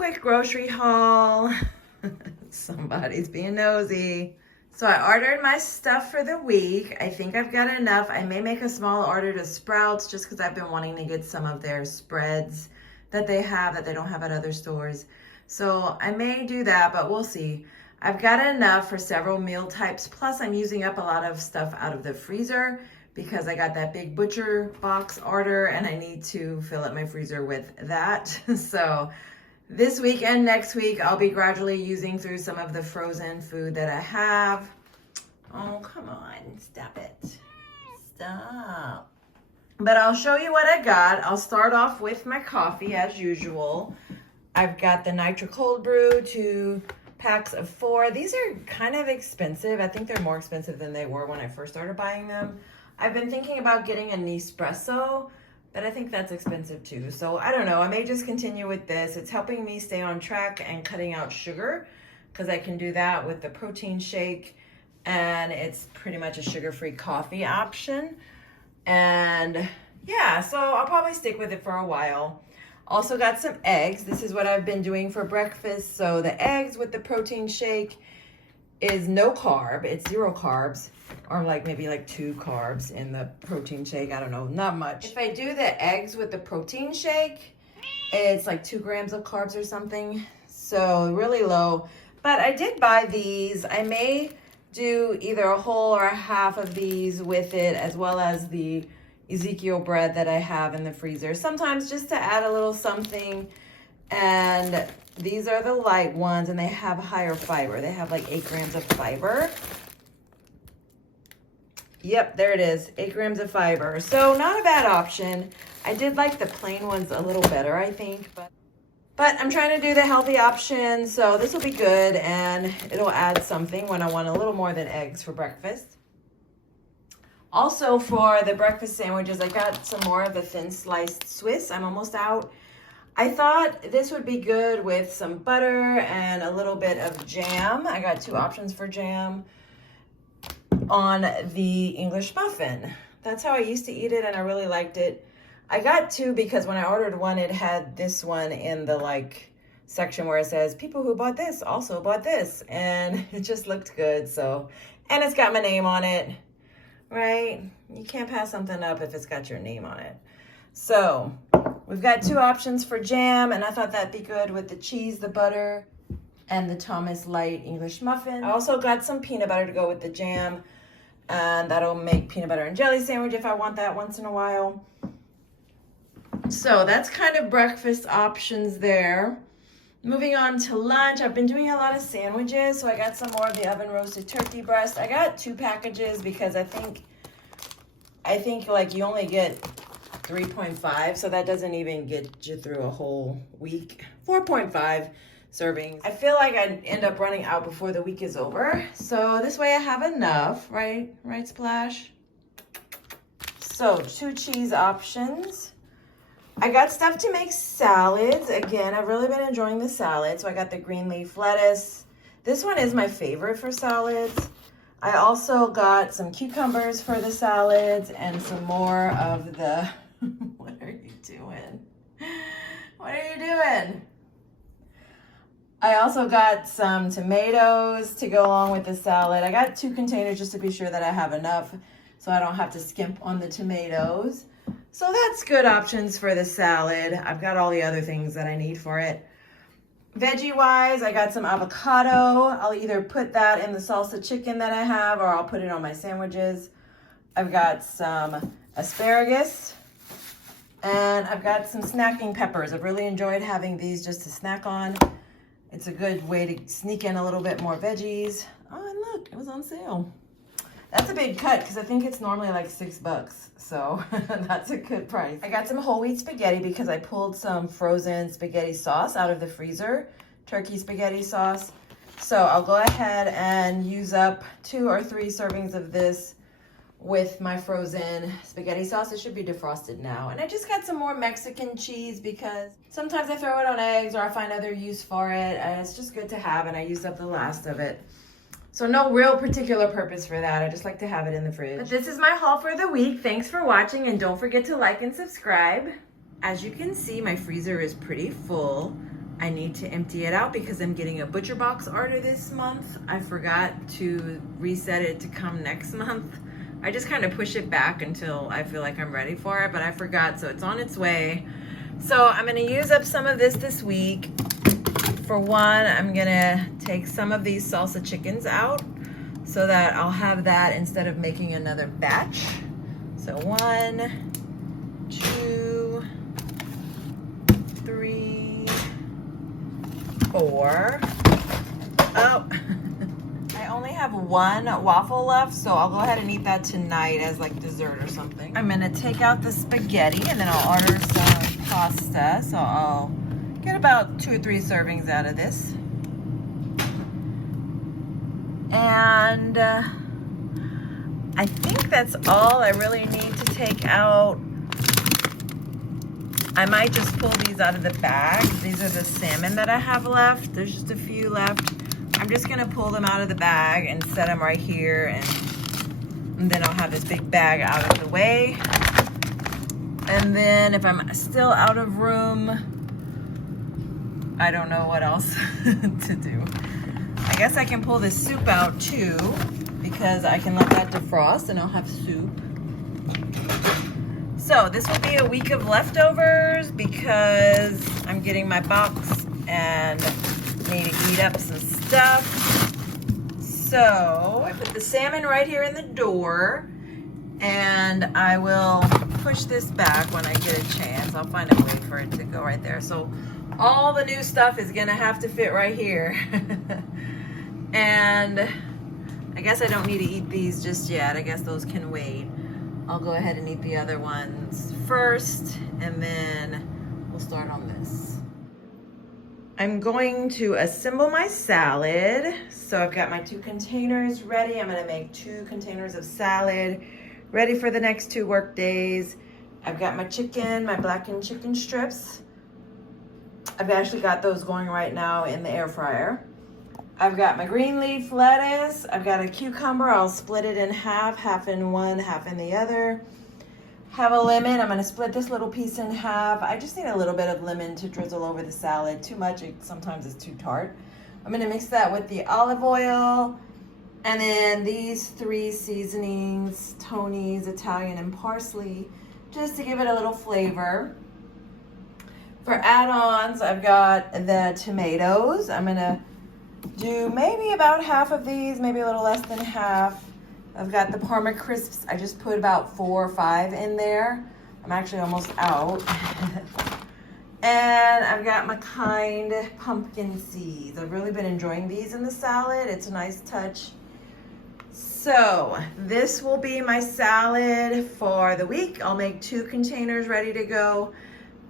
quick grocery haul. Somebody's being nosy. So I ordered my stuff for the week. I think I've got enough. I may make a small order to Sprouts just because I've been wanting to get some of their spreads that they have that they don't have at other stores. So I may do that, but we'll see. I've got enough for several meal types. Plus I'm using up a lot of stuff out of the freezer because I got that big butcher box order and I need to fill up my freezer with that. So this week and next week, I'll be gradually using through some of the frozen food that I have. Oh, come on, stop it. Stop. But I'll show you what I got. I'll start off with my coffee as usual. I've got the Nitro Cold Brew, 2 packs of 4. These are kind of expensive. I think they're more expensive than they were when I first started buying them. I've been thinking about getting a Nespresso, but I think that's expensive too. So I don't know, I may just continue with this. It's helping me stay on track and cutting out sugar because I can do that with the protein shake, and it's pretty much a sugar-free coffee option. And yeah, so I'll probably stick with it for a while. Also got some eggs. This is what I've been doing for breakfast. So the eggs with the protein shake is no carb. It's 0 carbs, or maybe 2 carbs in the protein shake. I don't know, not much. If I do the eggs with the protein shake, it's 2 grams of carbs or something. So really low. But I did buy these. I may do either a whole or a half of these with it, as well as the Ezekiel bread that I have in the freezer. Sometimes just to add a little something. And these are the light ones, and they have higher fiber. They have 8 grams of fiber. Yep, there it is, 8 grams of fiber. So not a bad option. I did like the plain ones a little better, I think. But I'm trying to do the healthy option, so this will be good, and it'll add something when I want a little more than eggs for breakfast. Also for the breakfast sandwiches, I got some more of the thin sliced Swiss. I'm almost out. I thought this would be good with some butter and a little bit of jam. I got 2 options for jam on the English muffin. That's how I used to eat it, and I really liked it. I got 2 because when I ordered one, it had this one in the section where it says people who bought this also bought this, and it just looked good. So, and it's got my name on it, right? You can't pass something up if it's got your name on it. So we've got 2 options for jam, and I thought that'd be good with the cheese, the butter, and the Thomas Light English muffin. I also got some peanut butter to go with the jam, and that'll make peanut butter and jelly sandwich if I want that once in a while. So that's kind of breakfast options there. Moving on to lunch, I've been doing a lot of sandwiches, so I got some more of the oven roasted turkey breast. I got 2 packages because I think you only get 3.5, so that doesn't even get you through a whole week. 4.5 servings. I feel like I'd end up running out before the week is over, so this way I have enough, right Splash? So 2 cheese options. I got stuff to make salads. Again, I've really been enjoying the salad. So I got the green leaf lettuce. This one is my favorite for salads. I also got some cucumbers for the salads and some more of the, what are you doing? What are you doing? I also got some tomatoes to go along with the salad. I got 2 containers just to be sure that I have enough so I don't have to skimp on the tomatoes. So that's good options for the salad. I've got all the other things that I need for it. Veggie-wise, I got some avocado. I'll either put that in the salsa chicken that I have, or I'll put it on my sandwiches. I've got some asparagus, and I've got some snacking peppers. I've really enjoyed having these just to snack on. It's a good way to sneak in a little bit more veggies. Oh, and look, it was on sale. That's a big cut because I think it's normally $6, so that's a good price. I got some whole wheat spaghetti because I pulled some frozen spaghetti sauce out of the freezer, turkey spaghetti sauce. So I'll go ahead and use up 2 or 3 servings of this with my frozen spaghetti sauce. It should be defrosted now. And I just got some more Mexican cheese because sometimes I throw it on eggs or I find other use for it. And it's just good to have, and I used up the last of it. So no real particular purpose for that. I just like to have it in the fridge. But this is my haul for the week. Thanks for watching, and don't forget to like and subscribe. As you can see, my freezer is pretty full. I need to empty it out because I'm getting a butcher box order this month. I forgot to reset it to come next month. I just kind of push it back until I feel like I'm ready for it, but I forgot, so it's on its way. So I'm gonna use up some of this week. For one, I'm gonna take some of these salsa chickens out so that I'll have that instead of making another batch. So 1, 2, 3, 4. Oh, I only have 1 waffle left, so I'll go ahead and eat that tonight as like dessert or something. I'm gonna take out the spaghetti and then I'll order some pasta. So I'll get about 2 or 3 servings out of this. And I think that's all I really need to take out. I might just pull these out of the bag. These are the salmon that I have left. There's just a few left. I'm just gonna pull them out of the bag and set them right here, and then I'll have this big bag out of the way. And then if I'm still out of room, I don't know what else to do. I guess I can pull this soup out too, because I can let that defrost and I'll have soup. So this will be a week of leftovers because I'm getting my box and need to eat up some stuff. So I put the salmon right here in the door, and I will push this back when I get a chance. I'll find a way for it to go right there. So all the new stuff is gonna have to fit right here. And I guess I don't need to eat these just yet. I guess those can wait. I'll go ahead and eat the other ones first, and then we'll start on this. I'm going to assemble my salad. So I've got my 2 containers ready. I'm gonna make 2 containers of salad ready for the next 2 work days. I've got my chicken, my blackened chicken strips. I've actually got those going right now in the air fryer. I've got my green leaf lettuce. I've got a cucumber. I'll split it in half, half in one, half in the other. Have a lemon. I'm gonna split this little piece in half. I just need a little bit of lemon to drizzle over the salad. Too much, sometimes it's too tart. I'm gonna mix that with the olive oil. And then these 3 seasonings, Tony's, Italian, and parsley, just to give it a little flavor. For add-ons, I've got the tomatoes. I'm gonna do maybe about half of these, maybe a little less than half. I've got the Parma crisps. I just put about 4 or 5 in there. I'm actually almost out. And I've got my kind pumpkin seeds. I've really been enjoying these in the salad. It's a nice touch. So this will be my salad for the week. I'll make 2 containers ready to go,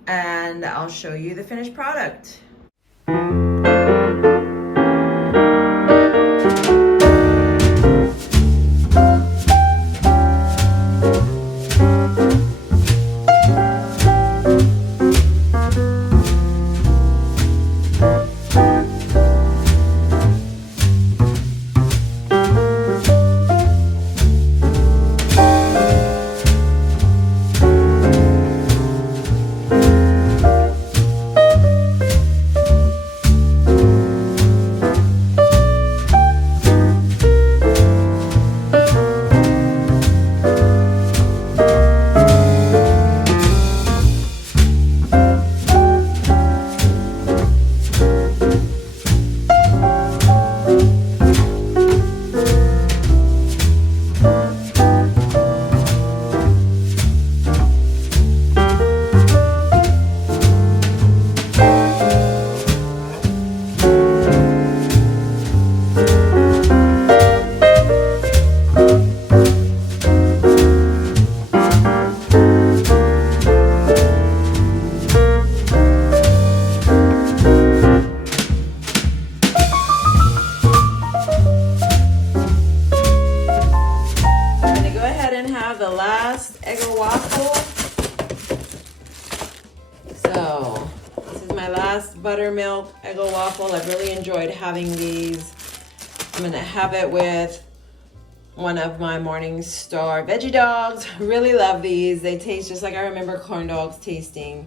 and I'll show you the finished product. The last Eggo waffle. So this is my last buttermilk Eggo waffle. I've really enjoyed having these. I'm gonna have it with one of my Morningstar veggie dogs. Really love these. They taste just like I remember corn dogs tasting.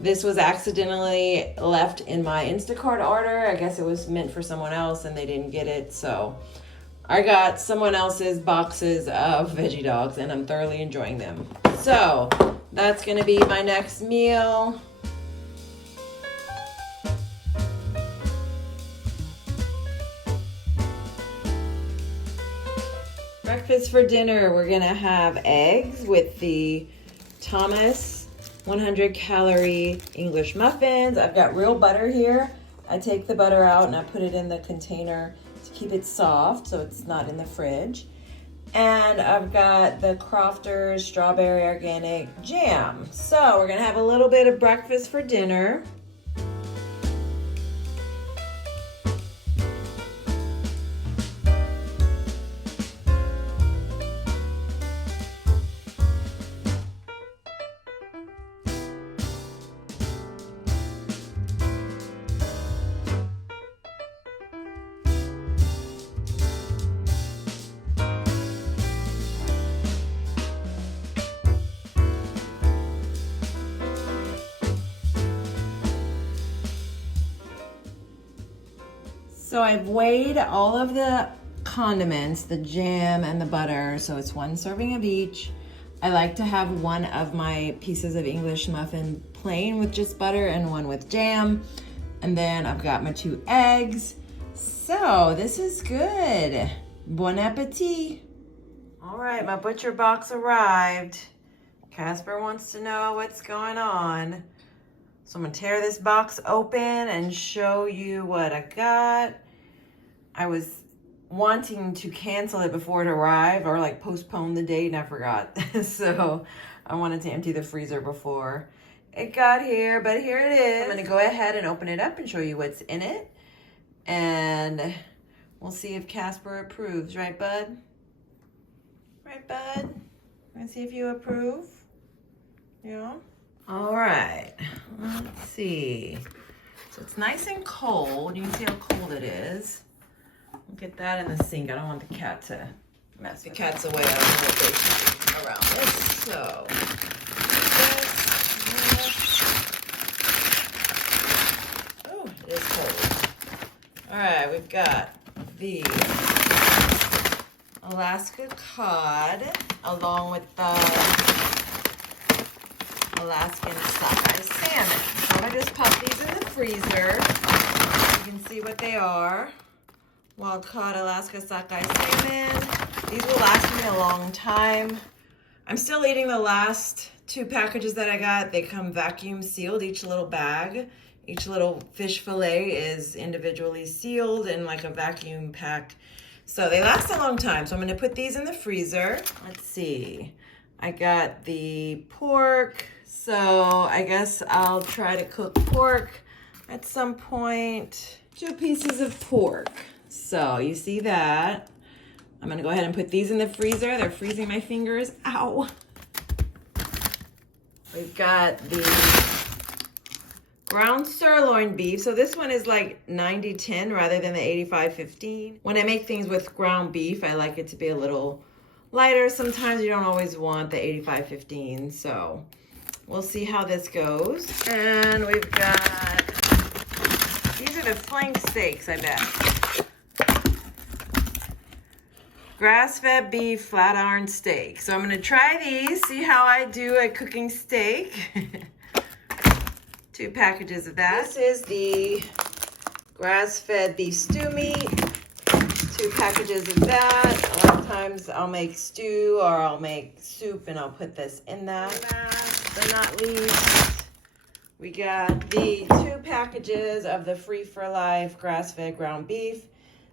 This was accidentally left in my Instacart order. I guess it was meant for someone else and they didn't get it. So I got someone else's boxes of veggie dogs and I'm thoroughly enjoying them. So that's gonna be my next meal. Breakfast for dinner, we're gonna have eggs with the Thomas 100 calorie English muffins. I've got real butter here. I take the butter out and I put it in the container to keep it soft so it's not in the fridge. And I've got the Crofter's strawberry organic jam. So we're gonna have a little bit of breakfast for dinner. So I've weighed all of the condiments, the jam and the butter, so it's 1 serving of each. I like to have one of my pieces of English muffin plain with just butter and one with jam. And then I've got my 2 eggs. So this is good. Bon appetit. All right, my butcher box arrived. Casper wants to know what's going on. So I'm gonna tear this box open and show you what I got. I was wanting to cancel it before it arrived or like postpone the date and I forgot. So I wanted to empty the freezer before it got here, but here it is. I'm gonna go ahead and open it up and show you what's in it. And we'll see if Casper approves, right, bud? Right, bud? Let's see if you approve. Yeah. All right, let's see. So it's nice and cold. You can see how cold it is. We'll get that in the sink. I don't want the cat to mess. The cat's away. I don't know what they do around it. So, oh, it is cold. All right, we've got the Alaska cod along with the Alaskan sockeye salmon. So I'm gonna just pop these in the freezer. You can see what they are. Wild caught Alaska sockeye salmon. These will last me a long time. I'm still eating the last 2 packages that I got. They come vacuum sealed, each little bag. Each little fish fillet is individually sealed in like a vacuum pack. So they last a long time. So I'm gonna put these in the freezer. Let's see. I got the pork. So I guess I'll try to cook pork at some point. 2 pieces of pork. So you see that. I'm gonna go ahead and put these in the freezer. They're freezing my fingers. Ow. We've got the ground sirloin beef. So this one is like 90-10 rather than the 85-15. When I make things with ground beef, I like it to be a little lighter. Sometimes you don't always want the 85-15. So we'll see how this goes. And we've got, these are the flank steaks, I bet. Grass-fed beef flat iron steak. So I'm gonna try these, see how I do at cooking steak. 2 packages of that. This is the grass-fed beef stew meat. 2 packages of that. A lot of times I'll make stew or I'll make soup and I'll put this in that. Last but not least, we got the 2 packages of the Free for Life grass-fed ground beef.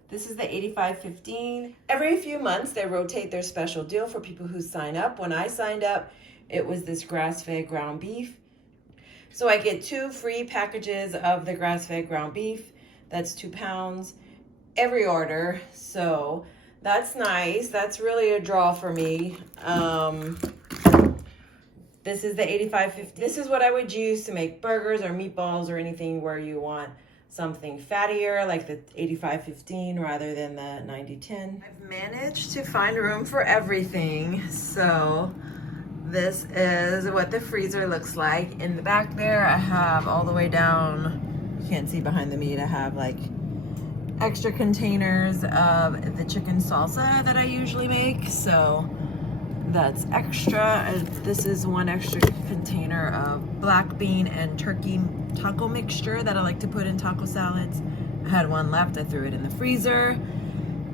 This is the 85-15. Every few months they rotate their special deal for people who sign up. When I signed up, it was this grass-fed ground beef. So I get 2 free packages of the grass-fed ground beef. That's 2 pounds every order. So that's nice. That's really a draw for me. This is the 85-15. This is what I would use to make burgers or meatballs or anything where you want something fattier, like the 85-15 rather than the 90-10. I've managed to find room for everything. So This is what the freezer looks like. In the back there, I have all the way down, you can't see behind the meat, I have like extra containers of the chicken salsa that I usually make. So that's extra. And this is one extra container of black bean and turkey taco mixture that I like to put in taco salads. I had one left, I threw it in the freezer.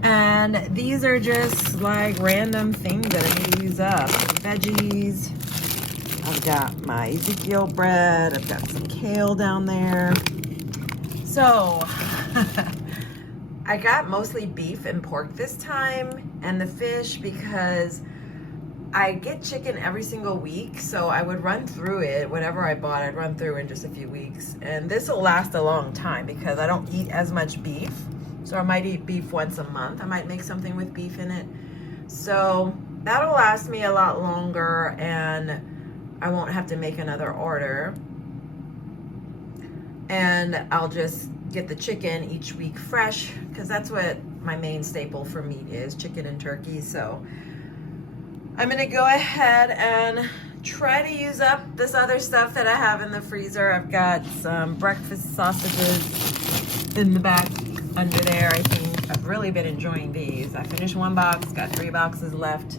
And these are just like random things that I need to use up. Veggies. I've got my Ezekiel bread. I've got some kale down there. So I got mostly beef and pork this time, and the fish, because I get chicken every single week, so I would run through it. Whatever I bought, I'd run through in just a few weeks. And this will last a long time because I don't eat as much beef. So I might eat beef once a month. I might make something with beef in it. So that'll last me a lot longer, and I won't have to make another order. And I'll just get the chicken each week fresh, because that's what my main staple for meat is, chicken and turkey. So I'm gonna go ahead and try to use up this other stuff that I have in the freezer. I've got some breakfast sausages in the back under there. I think I've really been enjoying these. I finished one box, got 3 boxes left.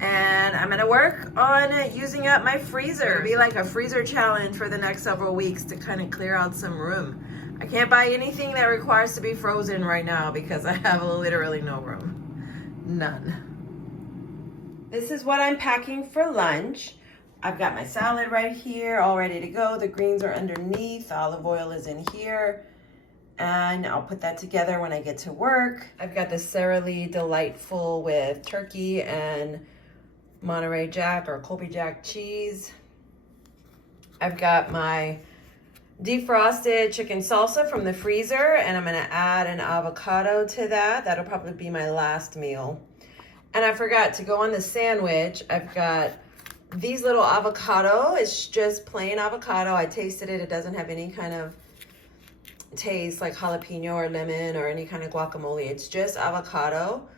And I'm gonna work on using up my freezer. It'll be like a freezer challenge for the next several weeks to kind of clear out some room. I can't buy anything that requires to be frozen right now because I have literally no room. None. This is what I'm packing for lunch. I've got my salad right here, all ready to go. The greens are underneath, olive oil is in here. And I'll put that together when I get to work. I've got the Sara Lee Delightful with turkey and Monterey Jack or Colby Jack cheese. I've got my defrosted chicken salsa from the freezer, and I'm gonna add an avocado to that. That'll probably be my last meal. And I forgot to go on the sandwich. I've got these little avocado. It's just plain avocado. I tasted it. It doesn't have any kind of taste like jalapeno or lemon or any kind of guacamole. It's just avocado.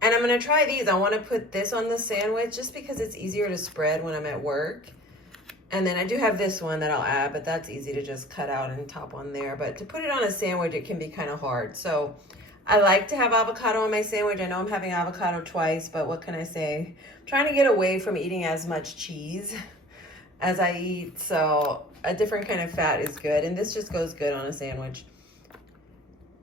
And I'm gonna try these. I wanna put this on the sandwich just because it's easier to spread when I'm at work. And then I do have this one that I'll add, but that's easy to just cut out and top on there. But to put it on a sandwich, it can be kind of hard. So I like to have avocado on my sandwich. I know I'm having avocado twice, but what can I say? I'm trying to get away from eating as much cheese as I eat. So a different kind of fat is good. And this just goes good on a sandwich.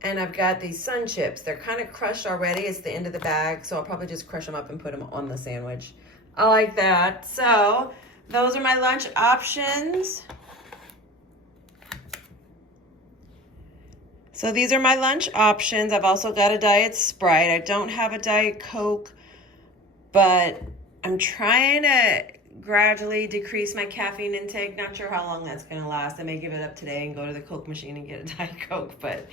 And I've got these sun chips. They're kind of crushed already. It's the end of the bag. So I'll probably just crush them up and put them on the sandwich. I like that. So those are my lunch options. So these are my lunch options. I've also got a Diet Sprite. I don't have a Diet Coke, but I'm trying to gradually decrease my caffeine intake. Not sure how long that's gonna last. I may give it up today and go to the Coke machine and get a Diet Coke, but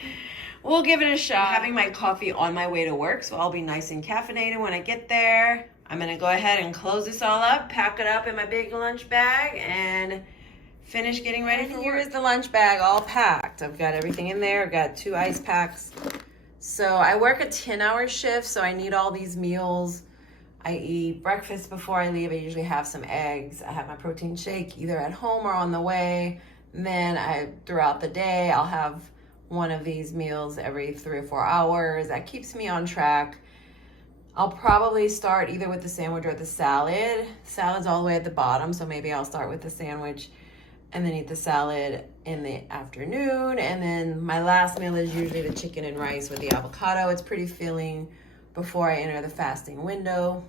we'll give it a shot. I'm having my coffee on my way to work, so I'll be nice and caffeinated when I get there. I'm gonna go ahead and close this all up, pack it up in my big lunch bag, and finish getting ready for work. Here is the lunch bag all packed. I've got everything in there. I've got 2 ice packs. So I work a 10-hour shift, so I need all these meals. I eat breakfast before I leave. I usually have some eggs. I have my protein shake either at home or on the way. And then throughout the day, I'll have one of these meals every 3 or 4 hours. That keeps me on track. I'll probably start either with the sandwich or the salad. Salad's all the way at the bottom, so maybe I'll start with the sandwich and then eat the salad in the afternoon. And then my last meal is usually the chicken and rice with the avocado. It's pretty filling before I enter the fasting window.